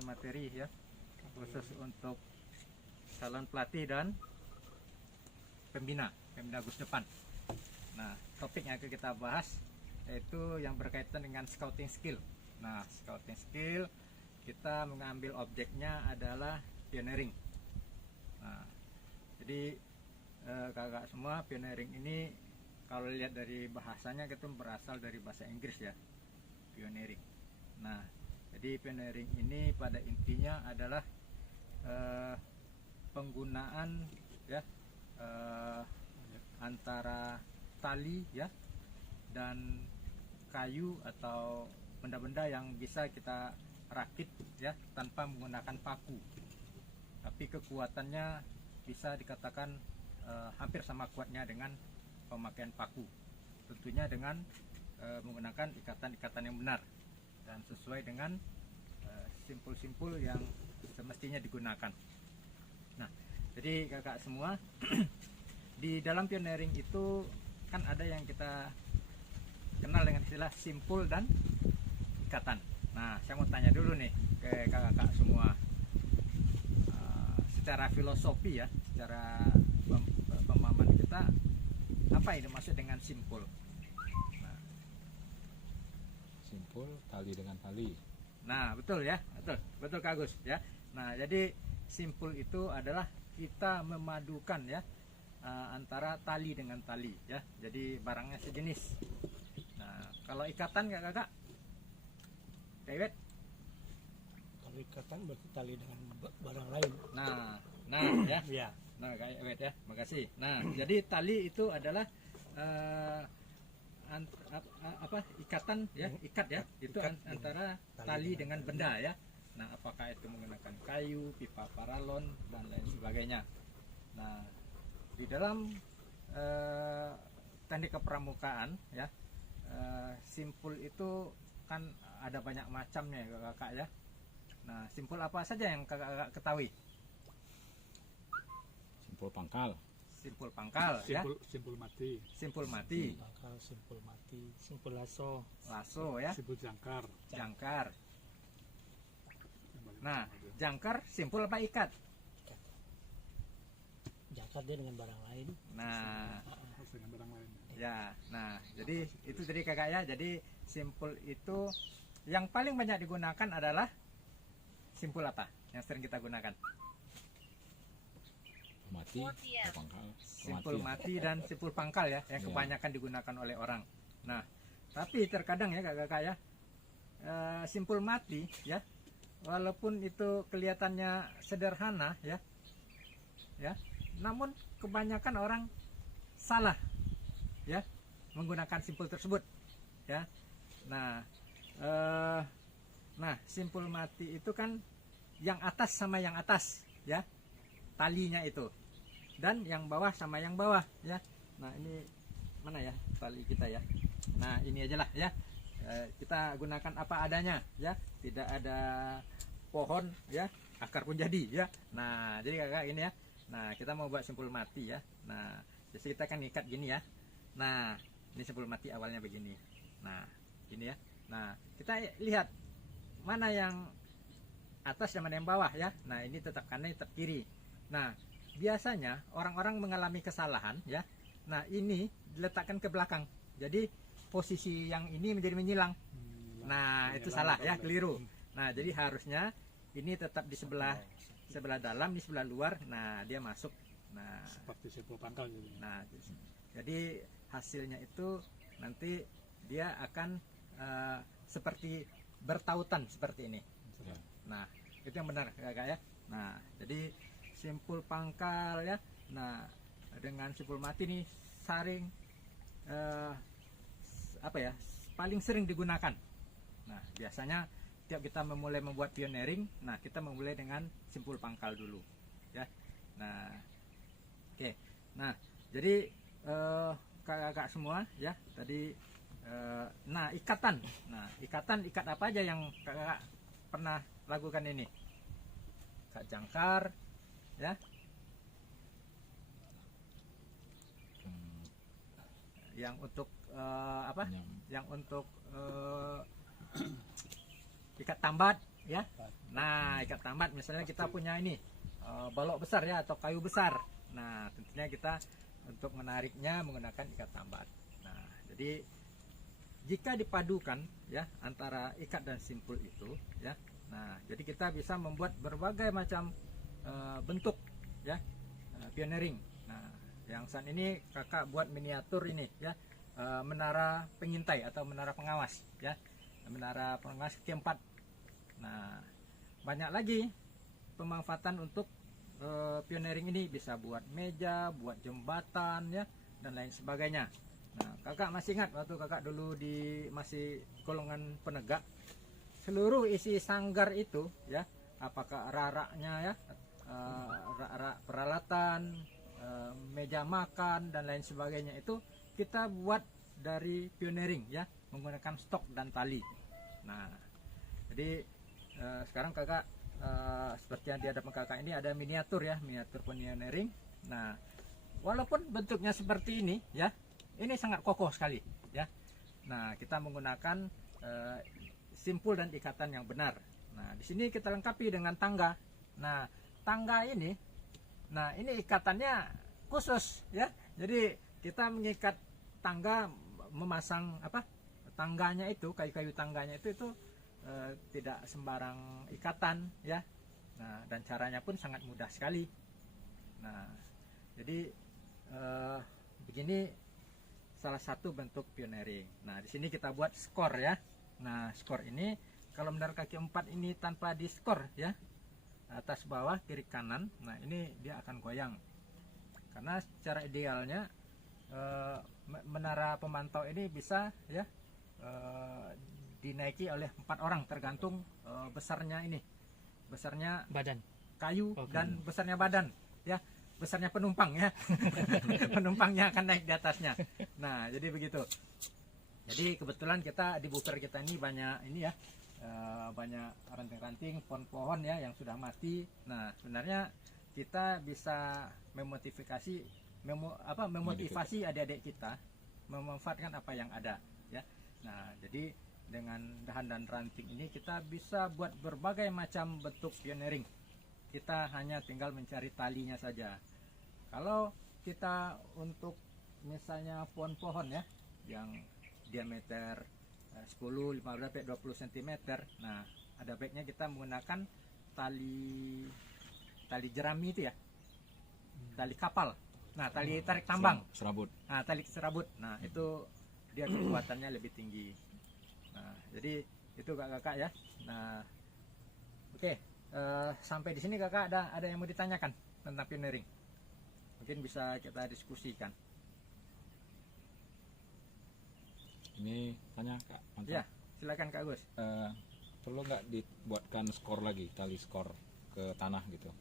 dengan materi ya, khusus untuk calon pelatih dan pembina Gus depan. Nah, topik yang akan kita bahas yaitu yang berkaitan dengan scouting skill. Nah, scouting skill kita mengambil objeknya adalah pioneering. Nah, jadi kakak semua, pioneering ini kalau lihat dari bahasanya itu berasal dari bahasa Inggris ya, pioneering. Nah, jadi pioneering ini pada intinya adalah penggunaan ya antara tali ya dan kayu atau benda-benda yang bisa kita rakit ya tanpa menggunakan paku, tapi kekuatannya bisa dikatakan hampir sama kuatnya dengan pemakaian paku, tentunya dengan menggunakan ikatan-ikatan yang benar dan sesuai dengan simpul-simpul yang semestinya digunakan. Nah, jadi kakak semua di dalam pioneering itu kan ada yang kita kenal dengan istilah simpul dan ikatan. Nah, saya mau tanya dulu nih ke kakak semua, secara filosofi ya, secara pemahaman kita, apa ini maksud dengan simpul? Nah, simpul tali dengan tali. nah betul ya, betul Kak Agus ya. Nah, jadi simpul itu adalah kita memadukan ya antara tali dengan tali ya, jadi barangnya sejenis. Nah, kalau ikatan kakak David? Kalau ikatan berarti tali dengan barang lain. Nah ya. Ya. Nah, kayak wet ya, makasih. Nah, jadi tali itu adalah ikatan ya, ikat ya, itu antara tali dengan benda ya. Nah, apakah itu menggunakan kayu, pipa paralon dan lain sebagainya. Nah, di dalam teknik kepramukaan ya, simpul itu kan ada banyak macamnya kakak ya. Nah, simpul apa saja yang kakak ketahui? Simpul pangkal. Simpul pangkal ya. Simpul mati. Simpul mati. Pangkal, simpul mati, simpul lasso. Lasso ya. Simpul jangkar. Jangkar. Nah, jangkar simpul apa ikat? Jangkar dia dengan barang lain. Nah, Harus dengan barang lain. ya. Nah, jadi itu jadi kakak ya. Jadi simpul itu yang paling banyak digunakan adalah simpul apa? Yang sering kita gunakan? Mati, pangkal. Simpul mati dan simpul pangkal ya, yang Ya. kebanyakan digunakan oleh orang. Nah, tapi terkadang ya kakak ya, simpul mati ya, walaupun itu kelihatannya sederhana ya, namun kebanyakan orang salah ya menggunakan simpul tersebut ya. Nah, simpul mati itu kan yang atas sama yang atas ya, talinya itu, dan yang bawah sama yang bawah ya. Nah, ini mana ya tali kita ya. Nah, ini aja lah ya, kita gunakan apa adanya ya, tidak ada pohon ya, akar pun jadi ya. Nah, jadi kakak ini ya. Nah, kita mau buat simpul mati ya. Nah, jadi kita kan ikat gini ya. Nah, ini simpul mati awalnya begini. Nah, ini ya. Nah, kita lihat mana yang atas dan mana yang bawah ya. Nah, ini tetap kanan, tetap kiri. Nah, biasanya orang-orang mengalami kesalahan ya. Nah, ini diletakkan ke belakang. Jadi posisi yang ini menjadi menyilang. Nah, itu salah ya, keliru. Nah, jadi harusnya ini tetap di sebelah dalam, di sebelah luar. Nah, dia masuk. Nah, Seperti simpul pangkal gitu. nah, jadi hasilnya itu nanti dia akan seperti bertautan seperti ini. Ya. Nah, itu yang benar kakak ya. Nah, jadi simpul pangkal ya. Nah, dengan simpul mati nih saring paling sering digunakan. Nah, biasanya tiap kita memulai membuat pioneering, nah kita memulai dengan simpul pangkal dulu ya. Nah, oke. Nah, jadi kakak-kakak semua ya tadi, nah ikatan. Nah, ikat apa aja yang kakak pernah lakukan ini? Ikat jangkar ya, yang untuk yang untuk ikat tambat ya. Nah, ikat tambat misalnya kita punya ini balok besar ya atau kayu besar. Nah, tentunya kita untuk menariknya menggunakan ikat tambat. Nah, jadi jika dipadukan ya antara ikat dan simpul itu ya. Nah, jadi kita bisa membuat berbagai macam bentuk ya pioneering. Nah, yang saat ini kakak buat miniatur ini ya, menara pengintai atau menara pengawas ya, menara pengawas keempat. Nah, banyak lagi pemanfaatan untuk pioneering ini, bisa buat meja, buat jembatan ya dan lain sebagainya. Nah, kakak masih ingat waktu kakak dulu masih golongan penegak, seluruh isi sanggar itu ya, apakah raraknya ya, rak peralatan, meja makan dan lain sebagainya itu kita buat dari pioneering ya, menggunakan stok dan tali. Nah, jadi sekarang kakak seperti yang di hadapan kakak ini ada miniatur ya, miniatur pioneering. Nah, walaupun bentuknya seperti ini ya, ini sangat kokoh sekali ya. Nah, kita menggunakan simpul dan ikatan yang benar. Nah, di sini kita lengkapi dengan tangga. Nah, tangga ini, nah ini ikatannya khusus ya. Jadi kita mengikat tangga, memasang apa? Tangganya itu, kayu-kayu tangganya itu tidak sembarang ikatan ya. Nah, dan caranya pun sangat mudah sekali. Nah, jadi begini salah satu bentuk pioneering. Nah, di sini kita buat skor ya. Nah, skor ini kalau menara kaki 4 ini tanpa di skor ya, atas bawah kiri kanan, nah ini dia akan goyang. Karena secara idealnya menara pemantau ini bisa ya dinaiki oleh 4 orang tergantung besarnya ini, besarnya badan kayu dan besarnya badan ya, besarnya penumpang ya. Penumpangnya akan naik di atasnya. Nah, jadi begitu. Jadi kebetulan kita di buker kita ini banyak ini ya, banyak ranting-ranting pohon-pohon ya yang sudah mati. Nah, sebenarnya kita bisa memotivasi adik-adik kita memanfaatkan apa yang ada ya. Nah, jadi dengan dahan dan ranting ini kita bisa buat berbagai macam bentuk pioneering. Kita hanya tinggal mencari talinya saja. Kalau kita untuk misalnya pohon-pohon ya yang diameter 10, 15, 20 cm, nah ada baiknya kita menggunakan tali jerami itu ya, tali kapal. Nah, tali tarik tambang, serabut. nah tali serabut, nah itu dia kekuatannya lebih tinggi. Nah, jadi itu kakak ya. Nah, oke, sampai di sini kakak ada yang mau ditanyakan tentang pioneering, mungkin bisa kita diskusikan. Ini tanya Kak Mantap. Ya, silakan Kak Agus. Perlu nggak dibuatkan skor lagi, tali skor ke tanah gitu,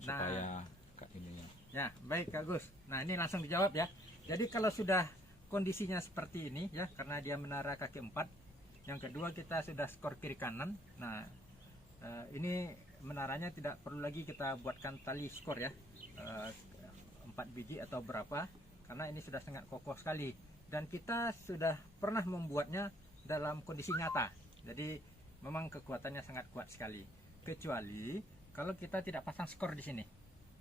supaya Kak ininya. Ya, baik Kak Gus. Nah, ini langsung dijawab ya. Jadi kalau sudah kondisinya seperti ini ya, karena dia menara kaki 4, yang kedua kita sudah skor kiri kanan. Nah, ini menaranya tidak perlu lagi kita buatkan tali skor ya, 4 biji atau berapa, karena ini sudah sangat kokoh sekali. Dan kita sudah pernah membuatnya dalam kondisi nyata. Jadi memang kekuatannya sangat kuat sekali. Kecuali kalau kita tidak pasang skor di sini.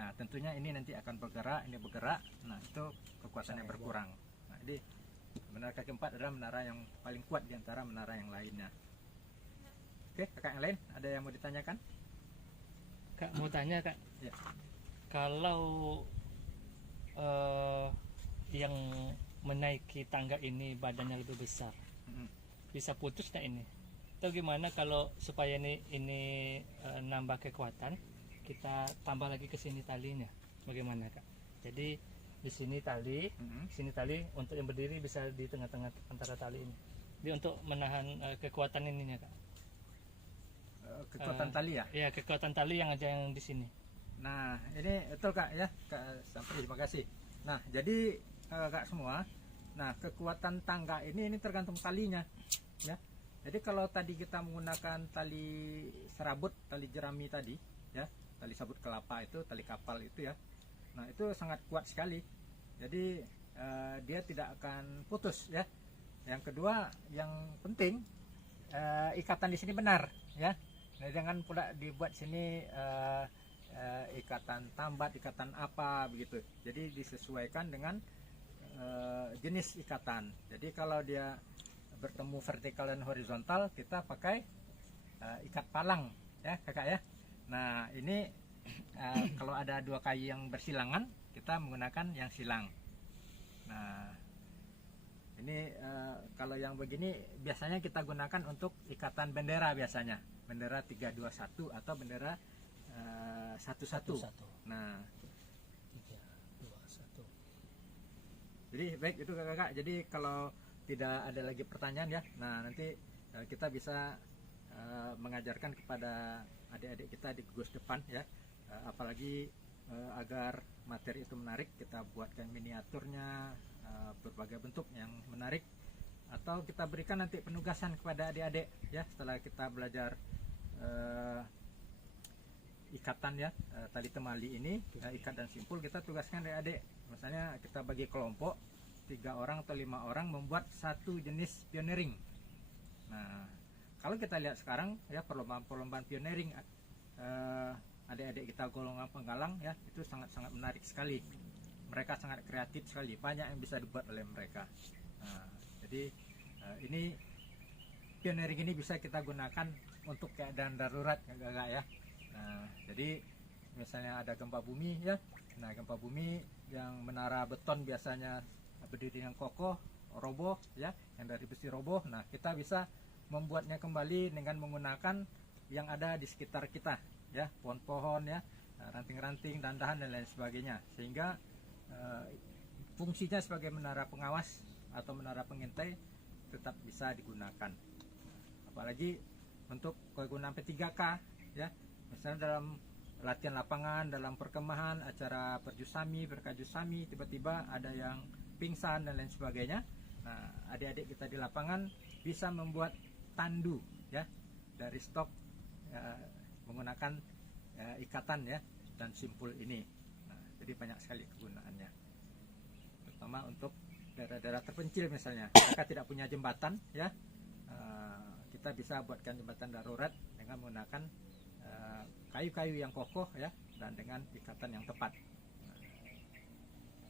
Nah, tentunya ini nanti akan bergerak, ini bergerak. Nah, itu kekuatannya berkurang. Nah, jadi menara kaki 4 adalah menara yang paling kuat di antara menara yang lainnya. Oke, kakak yang lain ada yang mau ditanyakan? Kak, mau tanya Kak, Ya. kalau yang menaiki tangga ini badannya lebih besar, bisa putus nggak ini? Atau gimana kalau supaya ini nambah kekuatan, kita tambah lagi ke sini talinya, bagaimana Kak? Jadi di sini tali, sini tali, untuk yang berdiri bisa di tengah-tengah antara tali ini. Jadi untuk menahan kekuatan ininya Kak. Kekuatan tali ya? Iya, kekuatan tali yang ada yang di sini. Nah, ini betul Kak ya, Kak Sampri, terima kasih. Nah, jadi Kak semua, nah kekuatan tangga ini tergantung talinya ya. Jadi kalau tadi kita menggunakan tali serabut, tali jerami tadi ya, tali sabut kelapa itu, tali kapal itu ya, nah itu sangat kuat sekali. Jadi dia tidak akan putus ya. Yang kedua yang penting ikatan di sini benar ya. Nah, jangan pula dibuat sini ikatan tambat, ikatan apa begitu. Jadi disesuaikan dengan jenis ikatan. Jadi kalau dia bertemu vertikal dan horizontal, kita pakai ikat palang ya kakak ya. Nah ini kalau ada dua kayu yang bersilangan, kita menggunakan yang silang. Nah ini kalau yang begini biasanya kita gunakan untuk ikatan bendera, biasanya bendera 321 atau bendera 11. Nah 3, 2, 1. jadi baik itu kakak. Jadi kalau tidak ada lagi pertanyaan ya, nah nanti kita bisa mengajarkan kepada adik-adik kita di gugus depan ya, apalagi agar materi itu menarik, kita buatkan miniaturnya berbagai bentuk yang menarik, atau kita berikan nanti penugasan kepada adik-adik ya setelah kita belajar ikatan ya, tali temali ini ikat dan simpul, kita tugaskan adik-adik, misalnya kita bagi kelompok 3 orang atau 5 orang membuat satu jenis pioneering. Nah kalau kita lihat sekarang ya perlombaan pioneering adik-adik kita golongan penggalang ya, itu sangat-sangat menarik sekali, mereka sangat kreatif sekali, banyak yang bisa dibuat oleh mereka. Nah, jadi ini pioneering ini bisa kita gunakan untuk keadaan darurat kakak ya. Nah jadi misalnya ada gempa bumi ya, nah gempa bumi yang menara beton biasanya berdiri yang kokoh roboh ya, yang dari besi roboh, nah kita bisa membuatnya kembali dengan menggunakan yang ada di sekitar kita ya, pohon-pohon ya, ranting-ranting, dahan-dahan dan lain sebagainya, sehingga fungsinya sebagai menara pengawas atau menara pengintai tetap bisa digunakan. Apalagi untuk kegunaan P3K ya, misalnya dalam latihan lapangan, dalam perkemahan, acara perjusami, berkajusami, tiba-tiba ada yang pingsan dan lain sebagainya. Nah, adik-adik kita di lapangan bisa membuat tandu ya dari stok menggunakan ikatan ya dan simpul ini. Nah, jadi banyak sekali kegunaannya, terutama untuk daerah-daerah terpencil misalnya mereka tidak punya jembatan ya, kita bisa buatkan jembatan darurat dengan menggunakan kayu-kayu yang kokoh ya dan dengan ikatan yang tepat.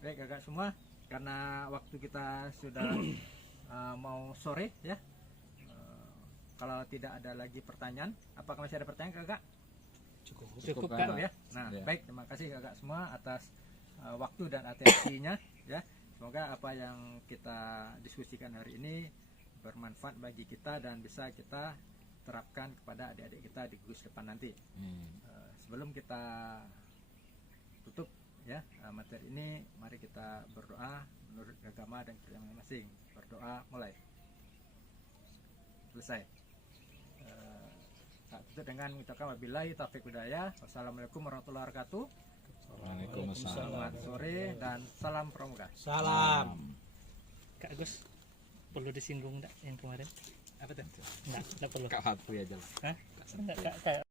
Baik kakak semua, karena waktu kita sudah mau sore ya, kalau tidak ada lagi pertanyaan, apakah masih ada pertanyaan kakak? Cukup kan? kan? Ya. Nah Ya. baik, terima kasih kakak semua atas waktu dan atensinya ya. Semoga apa yang kita diskusikan hari ini bermanfaat bagi kita dan bisa kita terapkan kepada adik-adik kita di gugus depan nanti. Sebelum kita tutup ya materi ini, mari kita berdoa menurut agama dan kepercayaan masing-masing. Berdoa mulai. Selesai. Tutup dengan mengucapkan wabillahi taufiq hidayah. Wassalamualaikum warahmatullahi wabarakatuh. Waalaikumsalam. Selamat sore dan salam pramuka. Salam. Kak Agus, perlu disinggung enggak yang kemarin? Apa tuh? Enggak perlu. Kak Hatri aja lah. Hah? Enggak, Kak.